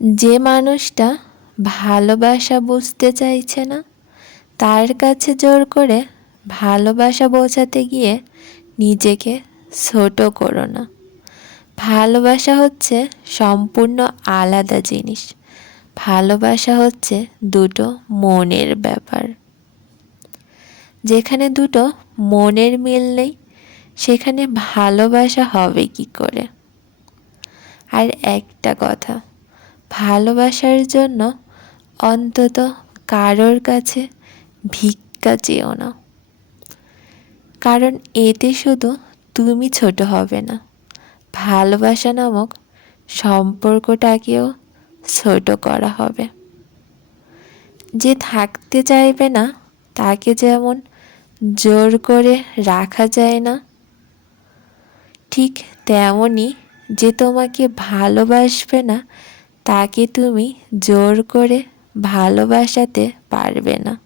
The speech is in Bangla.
যে মানুষটা ভালোবাসা বুঝতে চাইছে না, তার কাছে জোর করে ভালোবাসা বোঝাতে গিয়ে নিজেকে ছোট করো না। ভালোবাসা হচ্ছে সম্পূর্ণ আলাদা জিনিস। ভালোবাসা হচ্ছে দুটো মনের ব্যাপার। যেখানে দুটো মনের মিল নেই, সেখানে ভালোবাসা হবে কি করে? আর একটা কথা, ভালোবাসার জন্য অন্তত কারোর কাছে ভিক্ষা চেও না। কারণ এতে শুধু তুমি ছোট হবে না, ভালোবাসা নামক সম্পর্কটাকেও ছোট করা হবে। যে থাকতে চাইবে না, তাকে যেমন জোর করে রাখা যায় না, ঠিক তেমনই যে তোমাকে ভালোবাসবে না, তাকে তুমি জোর করে ভালোবাসাতে পারবে না।